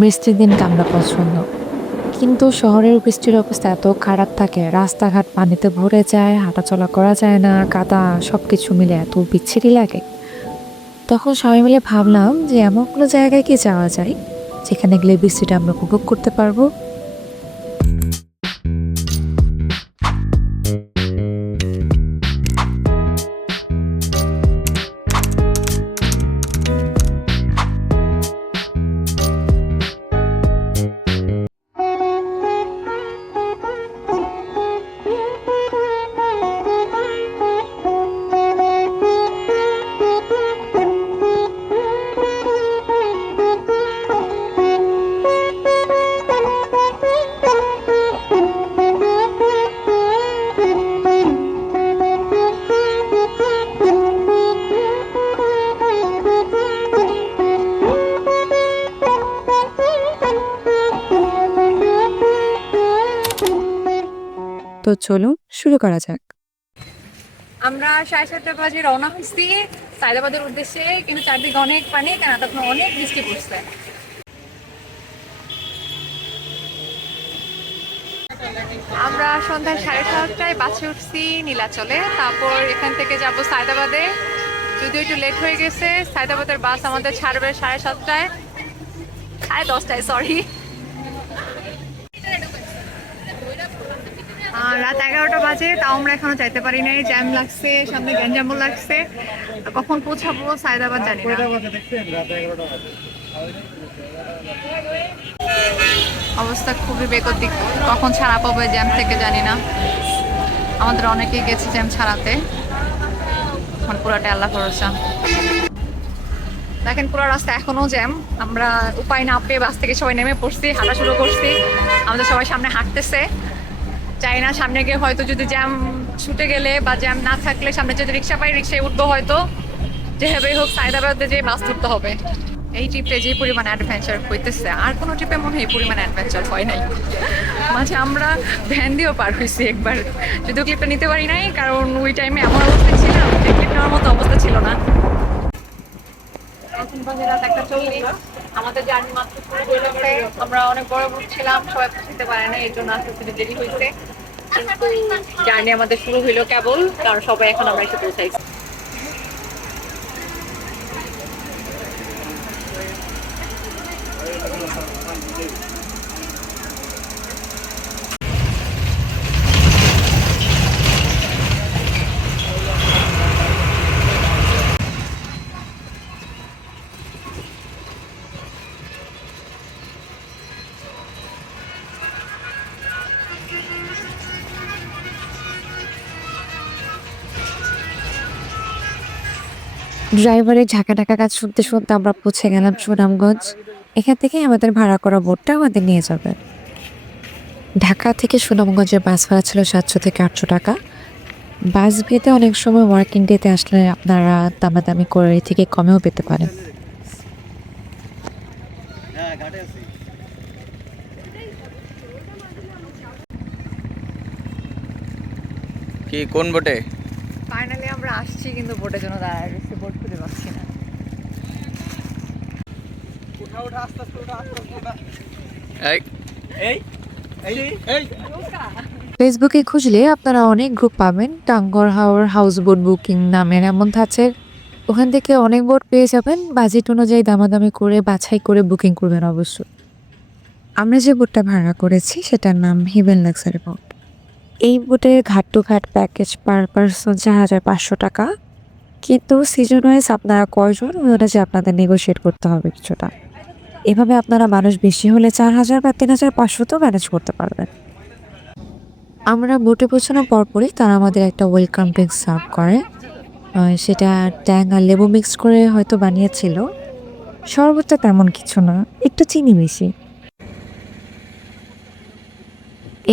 বৃষ্টির দিন কামরা পছন্দ কিন্তু শহরের বৃষ্টির অবস্থা এত খারাপ থাকে, রাস্তাঘাট পানিতে ভরে যায়, হাঁটাচলা করা যায় না, কাদা সব কিছু মিলে এত বিচ্ছিরি লাগে। তখন সবাই মিলে ভাবলাম যে এমন কোনো জায়গায় কি যাওয়া যায়, যেখানে গেলে বৃষ্টিটা আমরা উপভোগ করতে পারব। চলুন, শুরু করা যাক। আমরা সাড়ে সাতটা বাজে রওনা হচ্ছি সায়দাবাদের উদ্দেশ্যে, কিন্তু চারদিকে অনেক পানি, কেন তখন অনেক বৃষ্টি পড়ছে। আমরা সন্ধ্যা সাড়ে সাতটায় বাসে উঠছি নীলাচলে, তারপর এখান থেকে যাব সায়দাবাদে। যদিও একটু লেট হয়ে গেছে, সায়দাবাদের বাস আমাদের ছাড়বে সাড়ে সাতটায়, সাড়ে দশটায় সরি রাত এগারোটা বাজে, তাও আমরা এখনও যাইতে পারি নাই। জ্যাম লাগছে, সামনে গ্যাঞ্জামও লাগছে। কখন পৌঁছাবো সায়দাবাদ জানি না। অবস্থা খুবই দিক কখন ছাড়া পাবো জ্যাম থেকে জানি না। আমাদের অনেকেই গেছে জ্যাম ছাড়াতে। এখন পুরাটা আল্লাহ ভরসা। দেখেন, পুরো রাস্তা এখনও জ্যাম। আমরা উপায় না পেয়ে বাস থেকে সবাই নেমে পড়ছি হাঁটা শুরু করছি। আমাদের সবাই সামনে হাঁটতেছে। চাই না, সামনে গিয়ে হয়তো যদি জ্যাম ছুটে গেলে বা জ্যাম না থাকলে সামনে যদি রিক্সা পাই, রিক্সায় উঠবো হয়তো। যেভাবেই হোক, সায়দাবাদে যে বাস ধরতে হবে। এই ট্রিপে যে পরিমাণ অ্যাডভেঞ্চার হইতেছে, আর কোনো ট্রিপে মনে হয় এই পরিমাণ অ্যাডভেঞ্চার হয় নাই। মাঝে আমরা ভ্যান দিয়েও পার হয়েছি একবার। যদিও ক্লিপটা নিতে পারি নাই, কারণ ওই টাইমে এমন অবস্থা ছিল ক্লিপ নেওয়ার মতো অবস্থা ছিল না। এখন বাজে রাত একটা আমাদের জার্নি মাত্র শুরু হয়েছে আমরা অনেক বড় গ্রুপ ছিলাম, সবাই পৌঁছতে পারে না এই জন্য আস্তে আস্তে দেরি হয়েছে। কিন্তু জার্নি আমাদের শুরু হইল কেবল, কারণ সবাই এখন আমরা এসে পৌঁছাইছি। ড্রাইভারের ঝাঁকা ঢাকা কাজ শুনতে শুনতে আমরা পৌঁছে গেলাম সুনামগঞ্জ। এখান থেকেই আমাদের ভাড়া করা বোটটা আমাদের নিয়ে যাবে। ঢাকা থেকে সুনামগঞ্জের বাস ভাড়া ছিল সাতশো থেকে আটশো টাকা। বাস ভেদে অনেক সময় ওয়ার্কিং ডেতে আসলে আপনারা দামাদামি করে থেকে কমেও পেতে পারেন। কি, কোন বোটে? ফাইনালি আমরা আসছি কিন্তু বোটের জন্য দাঁড়ায় রয়েছি। বোট খুঁজে পাচ্ছি না। ফেসবুকে খুঁজলে আপনারা অনেক গ্রুপ পাবেন। টাঙ্গর হাওয়ার হাউস বোট বুকিং নামের এমন আছে ওখান থেকে অনেক বোট পেয়ে যাবেন। বাজেট অনুযায়ী দামাদামি করে বাছাই করে বুকিং করবেন অবশ্যই। আমরা যে বোটটা ভাড়া করেছি সেটার নাম হিভেন লাক্সারি বোট এই বোটে ঘাট টু ঘাট প্যাকেজ পার পারসন চার হাজার পাঁচশো টাকা। কিন্তু সিজন ওয়াইজ আপনারা কয়জন? ওই অনুযায়ী আপনাদের নেগোশিয়েট করতে হবে কিছুটা। এভাবে আপনারা মানুষ বেশি হলে চার হাজার বা তিন হাজার পাঁচশোতেও ম্যানেজ করতে পারবেন। আমরা বোটে পৌঁছানোর পরপরই তারা আমাদের একটা ওয়েলকাম ড্রিঙ্ক সার্ভ করে। সেটা ট্যাং আর লেবু মিক্স করে হয়তো বানিয়েছিল। শরবতটা তেমন কিছু না, একটু চিনি বেশি।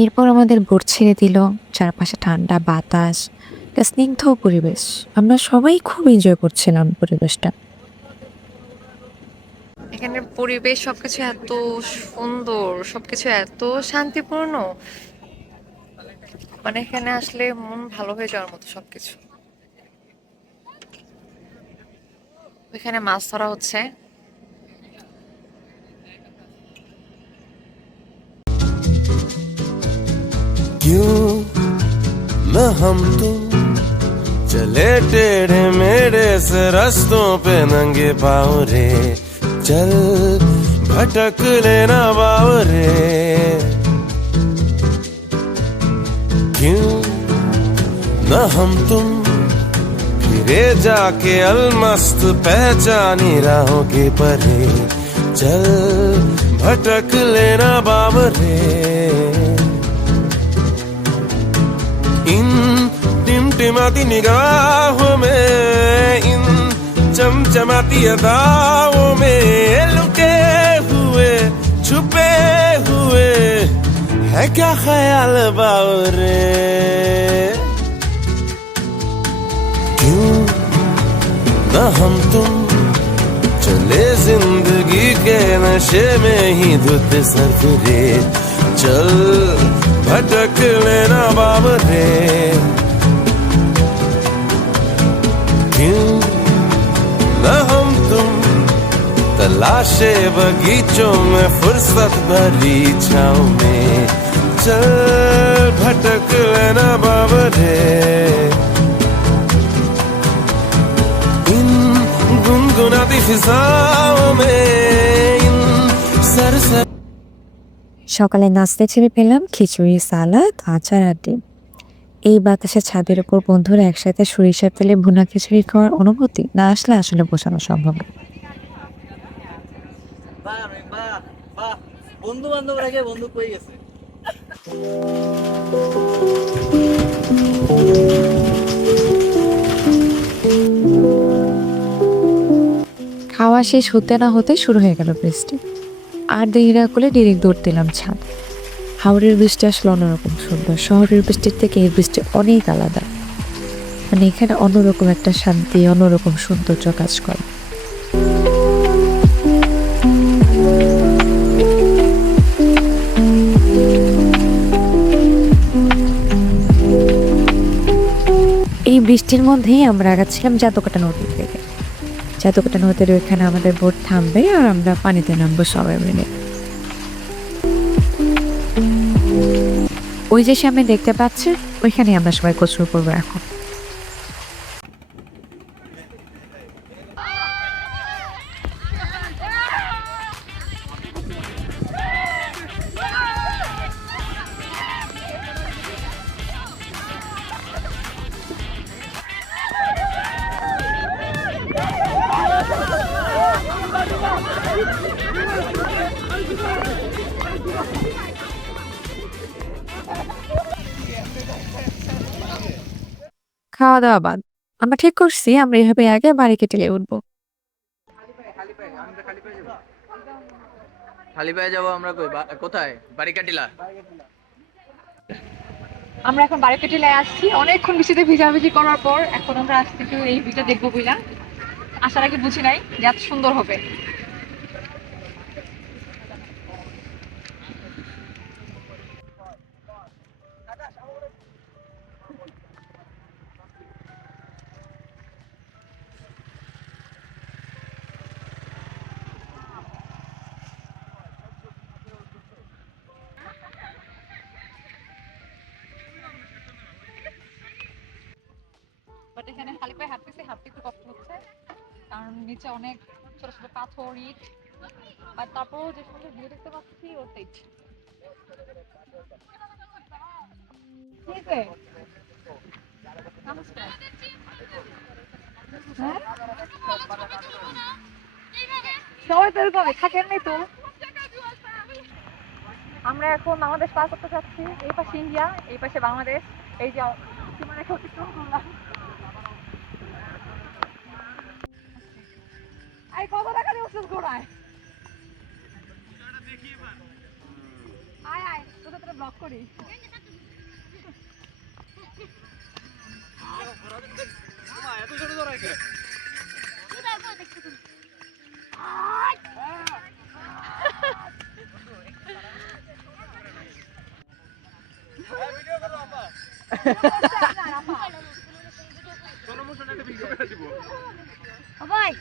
এরপর আমাদের বোট ছেড়ে দিল। চারপাশে ঠান্ডা বাতাস, একটা স্নিগ্ধ পরিবেশ। আমরা সবাই খুব এনজয় করছিলাম পরিবেশটা। এখানের পরিবেশ সবকিছু এত সুন্দর, সবকিছু এত শান্তিপূর্ণ। মানে এখানে আসলে মন ভালো হয়ে যাওয়ার মতো সবকিছু। এখানে মাছ ধরা হচ্ছে। क्यों न हम तुम चले टेढ़े मेरे से रस्तों पे नंगे पाँव रे। चल भटक लेना बाव रे। क्यों न हम तुम फिरे जाके अलमस्त पहचानी राहों के परे। चल भटक लेना बाबरे टिमटिमाती निगाहों में, इन चमचमाती अदाओं में लुके हुए, छुपे हुए, है क्या ख्याल बावरे? क्यों न हम तुम चले ज़िंदगी के नशे में ही धुत सरफरे, चल भटक लेना बाबरे तलाशे बगीचों में फुर्सत भरी छाँव में चल भटक लेना बाबरे इन गुनगुनाती फिजाओं में इन सरसर সকালে নাস্তা হিসেবে পেলাম খিচুড়ি সালাদ আচার আর ডিম এই বাতাসে ছাদের উপর বন্ধুরা একসাথে সরিষার তেলে ভুনা খিচুড়ি খাওয়ার অনুভূতি না আসলে আসলে বোঝানো সম্ভব না বন্ধু বান্ধব রেখে বন্ধু গেছে। খাওয়া শেষ হতে না হতে শুরু হয়ে গেল বৃষ্টি। আর দেরি না করলে ডিরেক্ট দৌড় দিলাম ছাদ। হাওড়ের বৃষ্টি আসলে অন্যরকম সুন্দর। শহরের বৃষ্টির থেকে এই বৃষ্টি অনেক আলাদা। মানে এখানে অন্যরকম একটা শান্তি, অন্যরকম সৌন্দর্য কাজ করে। বৃষ্টির মধ্যেই আমরা আগাচ্ছিলাম জাতকাটা নদীর থেকে জাতকাটা নদীর ওইখানে আমাদের বোট থামবে আর আমরা পানিতে নামবো সবাই মিলে। ওই যে সামনে দেখতে পাচ্ছি ওইখানে আমরা সবাই কচুর করব এখন। খাওয়া দাওয়া বাদ। আমরা ঠিক করছি আমরা এভাবে আগে বাড়ি কেটে উঠবো। খালি পায়ে যাব আমরা কোথায়? বাড়ি কাটিলা? আমরা এখন বাড়ি পেটিলে আসছি। অনেকক্ষণ বৃষ্টিতে ভিজাভিজি করার পর এখন আমরা আসছি একটু এই ভিউটা দেখব বুঝলাম আসার আগে বুঝি নাই যে এত সুন্দর হবে। এখানে খালি পায়ে হাঁটতেছি, হাঁটতে একটু কষ্ট হচ্ছে। কারণ নিচে অনেক ছোট ছোট পাথর ইট আর তারপরেও যে সুন্দর ভিউ দেখতে পাচ্ছি ওটাই হ্যাঁ? সবাই তো এরকমই থাকেন তো। আমরা এখন বাংলাদেশ পার করতে যাচ্ছি। এই পাশে ইন্ডিয়া, এই পাশে বাংলাদেশ। এই যে সীমারেখা অতিক্রম করলাম এই কত টাকা দিয়ে উঠছিস ঘোড়ায়? আয় আয় তোকে তোরা ব্লক করি ভাই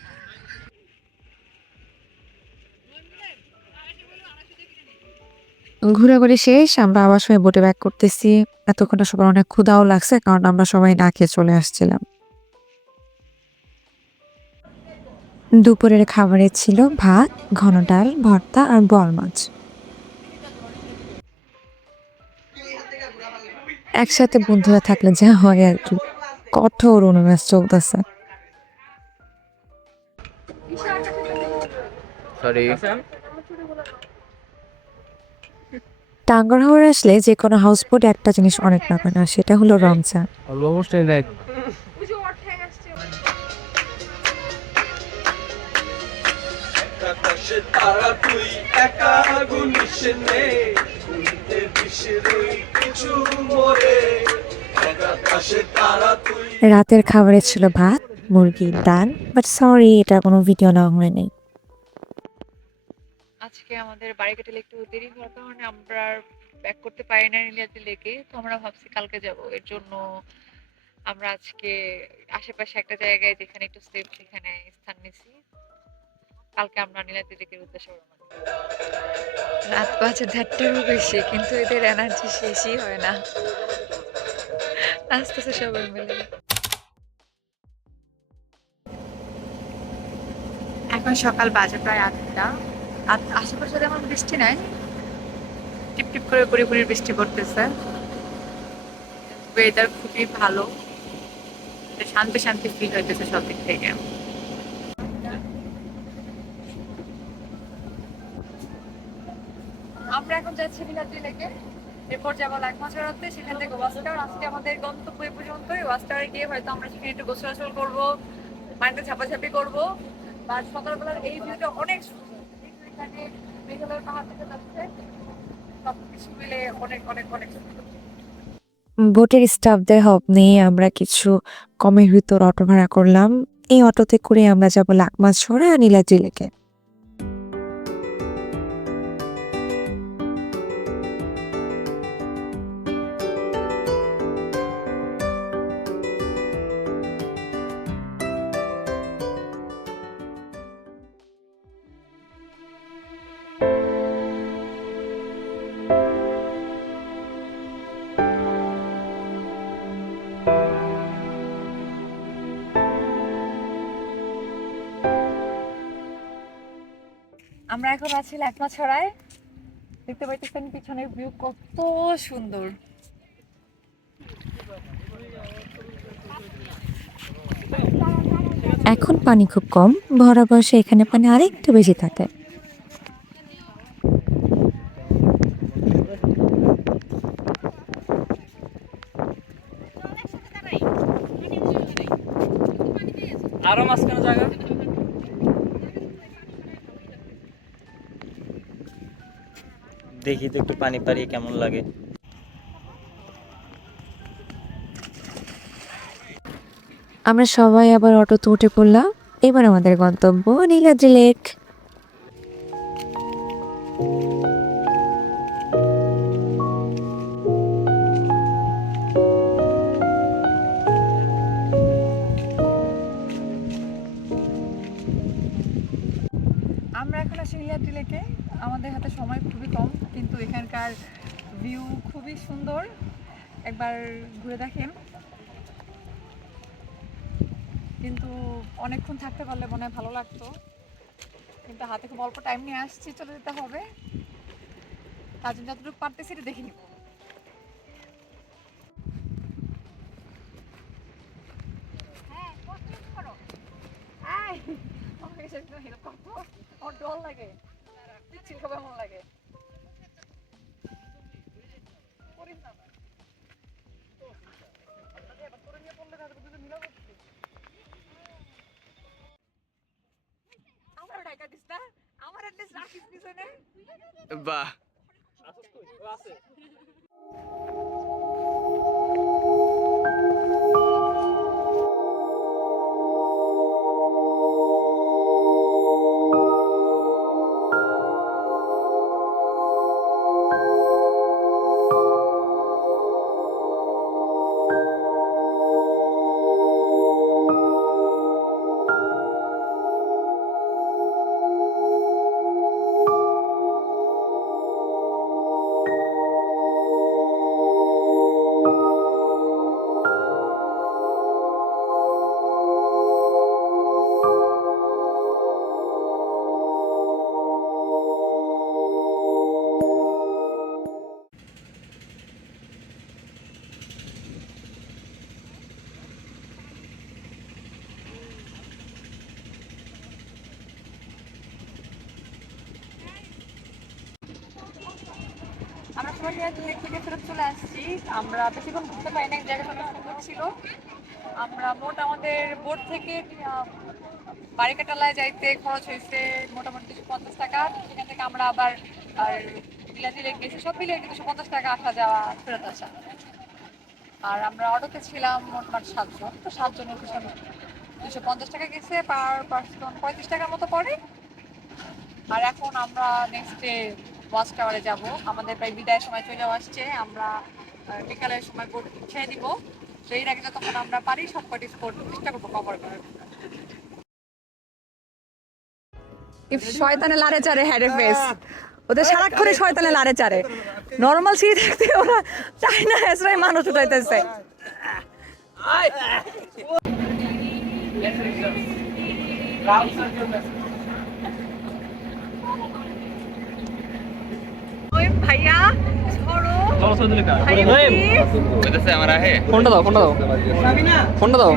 ঘোরাঘুরি শেষ আমরা আবার সবাই বোটে ব্যাক করতেছি। এতক্ষণটা সবার অনেক ক্ষুধাও লাগছে কারণ আমরা সবাই না খেয়ে চলে আসছিলাম। দুপুরের খাবারে ছিল ভাত ঘন ডাল ভর্তা আর বল মাছ। একসাথে বন্ধুরা থাকলে যা হয় আর কি। কঠোর অনুমেষ চলতেছে। সরি টাঙ্গর হাওড় আসলে যে কোনো হাউস বোট একটা জিনিস অনেক পাবে না সেটা হলো রং চা রাতের খাবারে ছিল ভাত মুরগি ডাল বাট সরি এটা কোনো ভিডিও নেওয়া হয় নাই আজকে আমাদের বাড়ি কাটালে একটু দেরি হওয়ার কারণে আমরা ব্যাক করতে পারি না নীলাদ্রি লেকে তো আমরা ভাবছি কালকে যাব। এর জন্য আমরা আজকে আশেপাশে একটা জায়গায় যেখানে একটু সেফ সেখানে স্থান নিছি। কালকে আমরা নীলাদ্রি লেকের উদ্দেশ্যে। রাত বাজে দেড়টারও বেশি, কিন্তু এদের এনার্জি শেষই হয় না। আস্তে আস্তে সবাই মিলে। এখন সকাল বাজে প্রায় আটটা। আর আশেপাশে তেমন বৃষ্টি নাই। টিপ টিপ করে পুরি পুরি বৃষ্টি পড়তেছে। ওয়েদার খুবই ভালো। শান্তি শান্তি ফিল হইতেছে সব দিক থেকে। আমরা এখন যাচ্ছি নীলাদ্রি লেকে। এরপর যাব লাকমাছড়াতে সেখান থেকে ওয়াস্টার। আজকে আমাদের গন্তব্য এই পর্যন্তই। ওয়াস্টারে গিয়ে হয়তো আমরা সেখানে একটু গোসল করব মাটিতে ঝাপাঝাপি করব। বা সকালবেলার এই ভিউটা অনেক এখানে স্টাফ পাহাড় থেকে যাচ্ছে। মিলে অনেক অনেক অনেক বোটের স্টাফদের হেল্প নিয়ে আমরা কিছু কমের ভিতর অটো ভাড়া করলাম। এই অটোতে করে আমরা যাব লাকমাছ ছড়া আর নীলাদ্রি লেকে। আমরা এখন আছি লাকমা ছড়ায় দেখতে পাইতেছেন পিছনের ভিউ কত সুন্দর। এখন পানি খুব কম, ভরা বয়সে এখানে পানি আরেকটু বেশি থাকে আরও মাঝখানে জায়গা দেখি তো একটু পানি পারি কেমন লাগে। আমরা সবাই আবার অটোতে উঠে পড়লাম। এবার আমাদের গন্তব্য নীলাদ্রি লেক। সুন্দর। একবার ঘুরে দেখেন। কিন্তু অনেকক্ষণ থাকতে পারলে মনে হয় ভালো লাগতো। কিন্তু হাতে খুব অল্প টাইম নিয়ে আসছি, চলে যেতে হবে। তার জন্য যতটুকু পারতেছি এটা দেখে নিব। চলে আমরা বেশিক্ষণ ঘুরতে পারি না জায়গাটা অনেক সুন্দর ছিল। আমরা মোট আমাদের বোট থেকে বারিকাটালায় যাইতে খরচ হয়েছে মোটামুটি দুশো পঞ্চাশ টাকা। সেখান থেকে আমরা আবার, আর বিলাতি লেক গেছি, সব মিলিয়ে দুশো পঞ্চাশ টাকা আসা যাওয়া ফেরত আসা। আর আমরা অটোতে ছিলাম মোটমাট সাতজন, তো সাতজনের পিছনে দুশো পঞ্চাশ টাকা গেছে, পার পার্সন পঁয়ত্রিশ টাকার মতো পড়ে। আর এখন আমরা নেক্সট ডে ওয়াচ টাওয়ারে যাব। আমাদের প্রায় বিদায়ের সময় চলে আসছে। আমরা বিকালের সময় বোট ছেড়ে দিব এর আগে যতক্ষণ আমরা পারি সব কটি স্পোর্ট চেষ্টা করব কভার করার। শয়তানে লারে চারে হ্যাডে ফেস ওদের সারাক্ষণে শয়তানে লারে চারে। নর্মাল সিঁড়ি ওরা চায় না এসরাই মানুষ উঠাইতেছে। ওই ভাইয়া ঝড়ো ভাইয়া please। ফোনটা দাও ফোনটা দাও। ফোনটা দাও।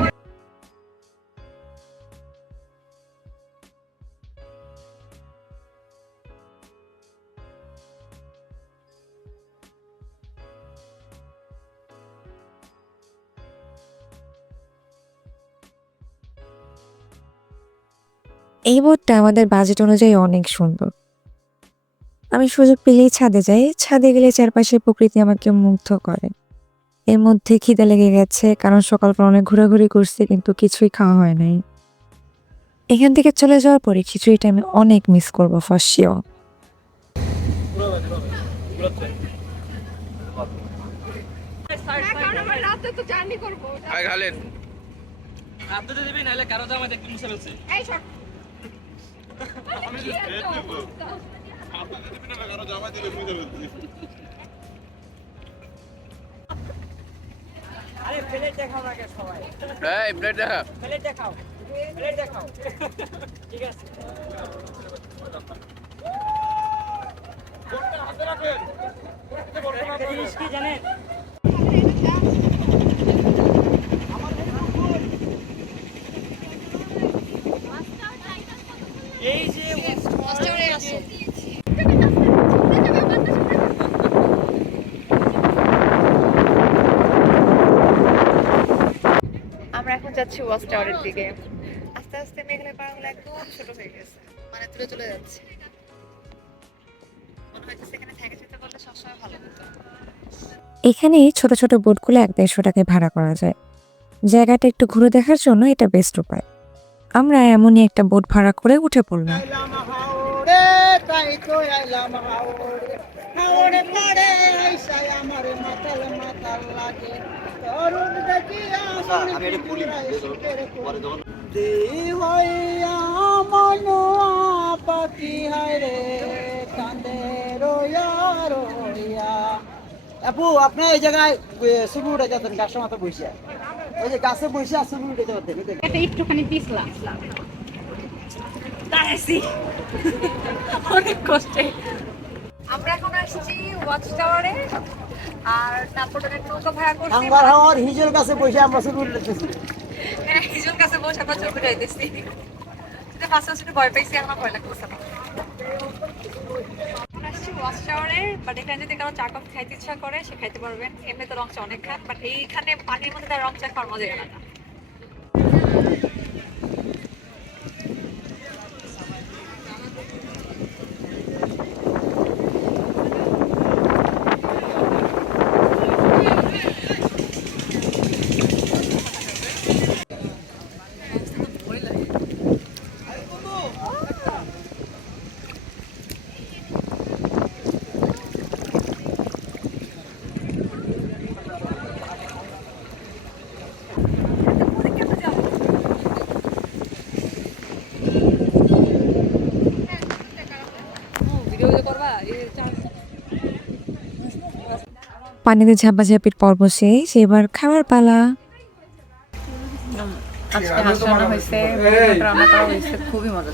এই বোটটা আমাদের বাজেট অনুযায়ী অনেক সুন্দর। আমি সুযোগ পেলেই ছাদে যাই। ছাদে গেলে চারপাশের প্রকৃতি আমাকে মুগ্ধ করে। এর মধ্যে খিদে লেগে গেছে কারণ সকালবেলা অনেক ঘোরাঘুরি করছি কিন্তু কিছুই খাওয়া হয় নাই। এখান থেকে চলে যাওয়ার পরে খিচুড়িটা আমি অনেক মিস করব নাহলে কারও জামা দেখতে মুছে ফেলছে। আরে প্লেট দেখাও না সবাই। এই প্লেট দেখা। প্লেট দেখাও। প্লেট দেখাও। ঠিক আছে। জিনিস কি জানেন? এই যে এখন যাচ্ছি ওয়াচ টাওয়ারের দিকে। আস্তে আস্তে মেঘালয় পাহাড়গুলো একদম ছোট হয়ে গেছে। মানে দূরে চলে যাচ্ছে। মনে হচ্ছে সেখানে থেকে যেতে পারলে সবসময় ভালো হতো। এখানে ছোট ছোট বোটগুলো এক দেড়শো টাকায় ভাড়া করা যায়। জায়গাটা একটু ঘুরে দেখার জন্য এটা বেস্ট উপায়। আমরা এমনই একটা বোট ভাড়া করে উঠে পড়লাম। হাওড়ে তাই তো আইলাম হাওড়ে মনোয়া পাখি হায়রে কান্দে রোয়া রোয়া আপু আপনি এই জায়গায় ছবি উঠে যাচ্ছেন গাছের মাথা বসে। ওই যে গাছে বসে আর উঠে যাচ্ছেন এটা একটুখানি পিছলাম দাঁড়াইছি। অনেক কষ্টে। আমরা এখন আসছি ওয়াচ টাওয়ারে আর তারপর নৌকা ভাড়া করছি। আঙ্গার হাওয়ার হিজল গাছে বসে আমরা ছবি উঠতেছি। হ্যাঁ হিজুর কাছে বসে আমরা যাইতেছি ফার্স্ট ফার্স্ট ভয় পাইছি আমার ভয় লাগতেছে না। আসছি ওয়াচ টাওয়ারে বাট এখানে যদি কারও চা কফি খাইতে ইচ্ছা করে সে খাইতে পারবেন এমনি তো রং চা অনেক খান বাট এইখানে পানির মধ্যে তার রং চা খাওয়ার মজাই আলাদা। পানিতে ঝাপাঝাপির পর্ব শেষ। এবার খাবার পালা। হয়েছে খুবই মজা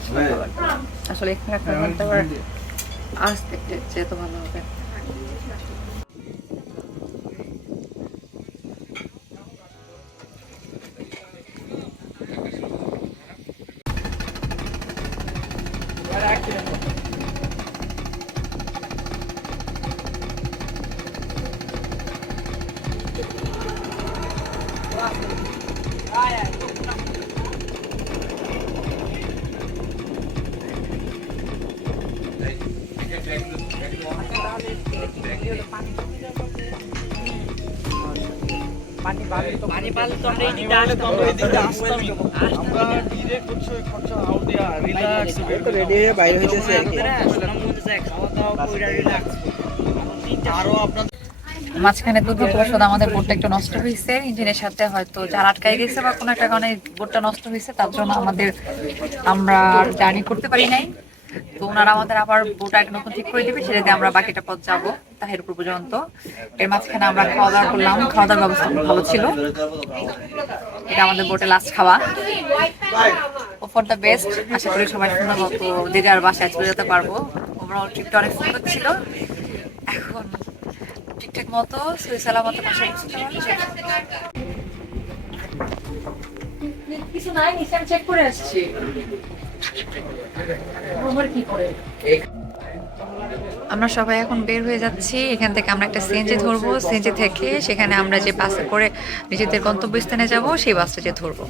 আসলে আসতে ভালো হবে। আসতামই না। আমরা direct হচ্ছে ওই খরচা out দিয়া relax রেডি হয়ে বাইরে হইতেছে আর কি আরও আপনাদের মাঝখানে দুর্ভাগ্যবশত আমাদের বোর্ডটা একটু নষ্ট হয়েছে ইঞ্জিনের সাথে হয়তো জাল আটকাই গেছে বা কোনো একটা কারণে বোর্ডটা নষ্ট হয়েছে তার জন্য আমাদের আমরা জার্নি করতে পারি নাই তো ওনারা আমাদের আবার আগে নতুন ঠিক করে দিবে সেটা দিয়ে আমরা বাকিটা পথ যাব তাহিরপুর পর্যন্ত এর মাঝখানে আমরা খাওয়া দাওয়া করলাম। খাওয়া দাওয়ার ব্যবস্থা ভালো ছিল। এটা আমাদের বোটে লাস্ট খাওয়া। ফর দ্য বেস্ট আশা করি সবাই সুন্দর মতো যে যার বাসায় চলে যেতে পারব। ওভারঅল ট্রিপটা অনেক সুন্দর ছিল। এখন ঠিকঠাক মতো সই সালামত বাসায় কিছু নাই নিচে চেক করে আসছি। আমরা সবাই এখন বের হয়ে যাচ্ছি। এখান থেকে আমরা একটা সিএনজি ধরবো। সিএনজি থেকে সেখানে আমরা যে বাসে করে নিজেদের গন্তব্যস্থানে যাব সেই বাসটা যে ধরবো।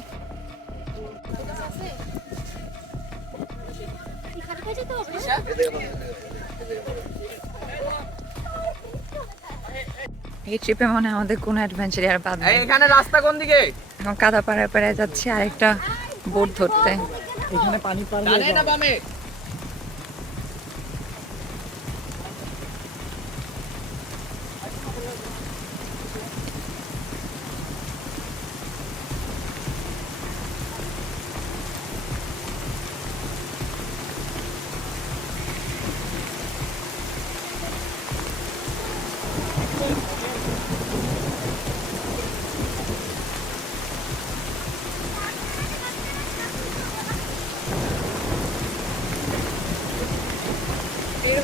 এই ট্রিপে মনে হয় আমাদের কোনো অ্যাডভেঞ্চার আর বাদ নেই। এখানে রাস্তা কোন দিকে? এখন কাদা পাড়ায় পাড়ায় যাচ্ছি আরেকটা বোট ধরতে। এখানে পানি পারলে না বামে।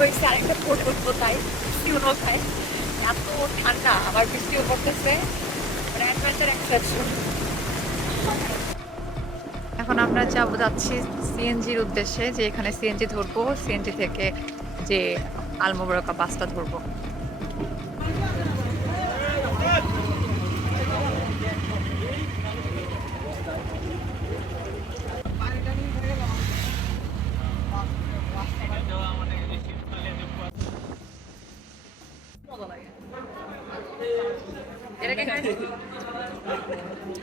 হয়েছে আরেকটা বোট উঠবো তাই বৃষ্টিও খায় এত ঠান্ডা, আবার বৃষ্টিও পড়তেছে। মানে অ্যাডভেঞ্চার এক্সট্রাকশন এখন আমরা যাব, যাচ্ছি সিএনজির উদ্দেশ্যে, যে এখানে সিএনজি ধরবো সিএনজি থেকে যে আলমোবরকা বাসটা ধরবো।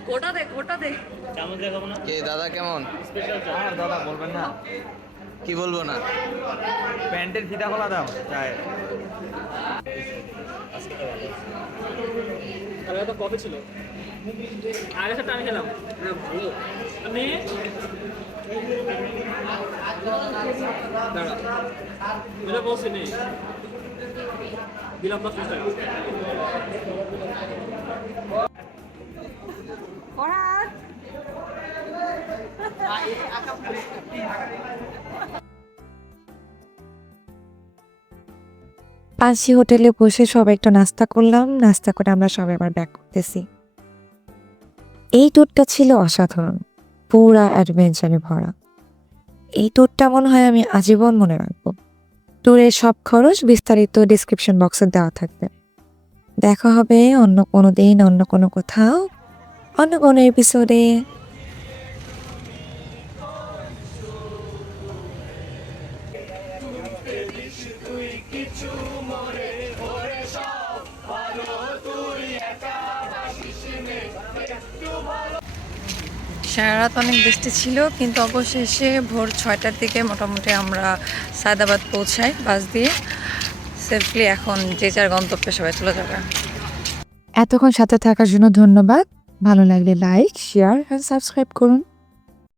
গোটা দে গোটা দে। কে দাদা কেমন? আর দাদা বলবেন না। কি বলব না? প্যান্টের ফিতা খোলা দাও চায় তো কবে ছিল। আগে সাথে আমি খেলাম। আমি দাঁড়া। এটা বলছি নেই দিলাম দশ টাকা। পাঁচি হোটেলে বসে সবাই একটু নাস্তা করলাম। নাস্তা করে আমরা সবাই আবার ব্যাক করতেছি। এই ট্যুরটা ছিল অসাধারণ। পুরা অ্যাডভেঞ্চারে ভরা। এই ট্যুরটা মনে হয় আমি আজীবন মনে রাখব। ট্যুরের সব খরচ বিস্তারিত ডিসক্রিপশন বক্সে দেওয়া থাকবে। দেখা হবে অন্য কোনো দিন, অন্য কোনো কোথাও, অন্য কোনো এপিসোডে সারা রাত অনেক বৃষ্টি ছিল, কিন্তু অবশেষে ভোর ছয়টার দিকে মোটামুটি আমরা সায়দাবাদ পৌঁছাই বাস দিয়ে। সেফলি এখন যে যার গন্তব্যে সবাই চলে যাবে। এতক্ষণ সাথে থাকার জন্য ধন্যবাদ। ভালো লাগলে লাইক শেয়ার সাবস্ক্রাইব করুন।